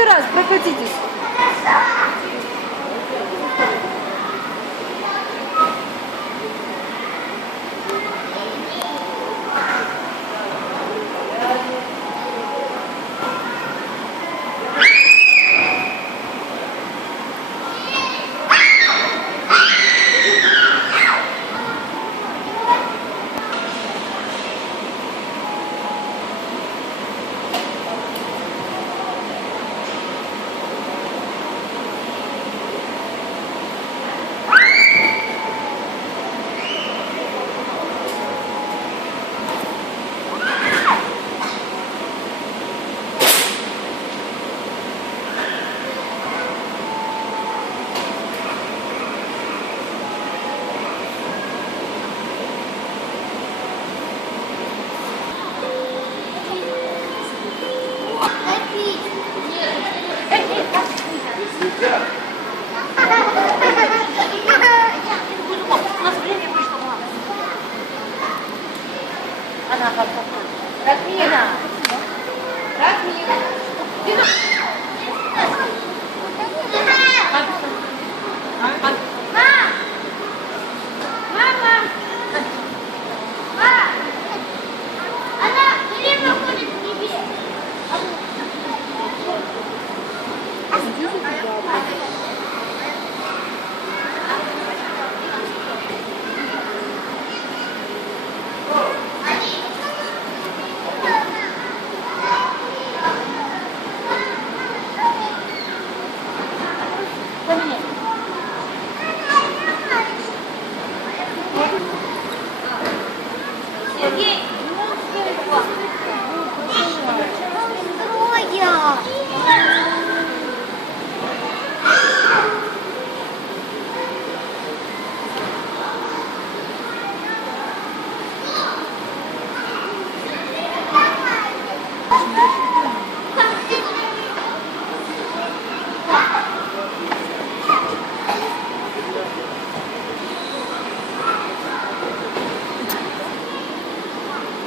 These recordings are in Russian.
Еще раз прокатитесь. Она как Ратмира. Ратмира. Мама. Она время ходит в небе. Сергей.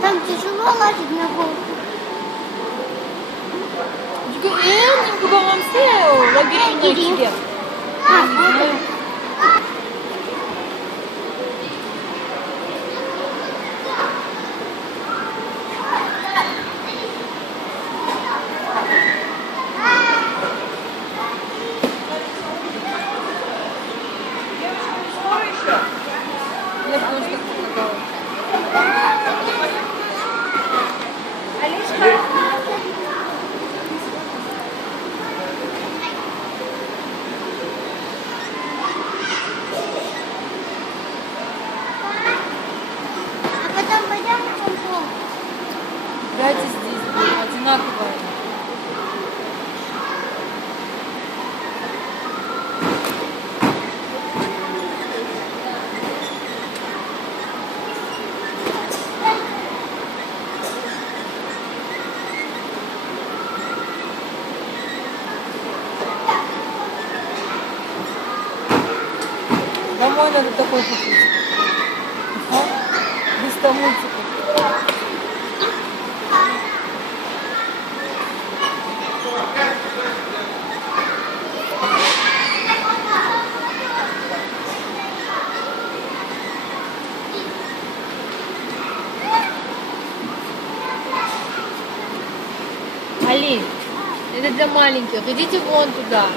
Там тяжело лазить на горку. Juga babam sel lagi tinggi. Я потому что А потом пойдем на футбол. давайте здесь будем одинаково. Домой надо такой купить. Без мультика. Али, это для маленьких. Идите вон туда.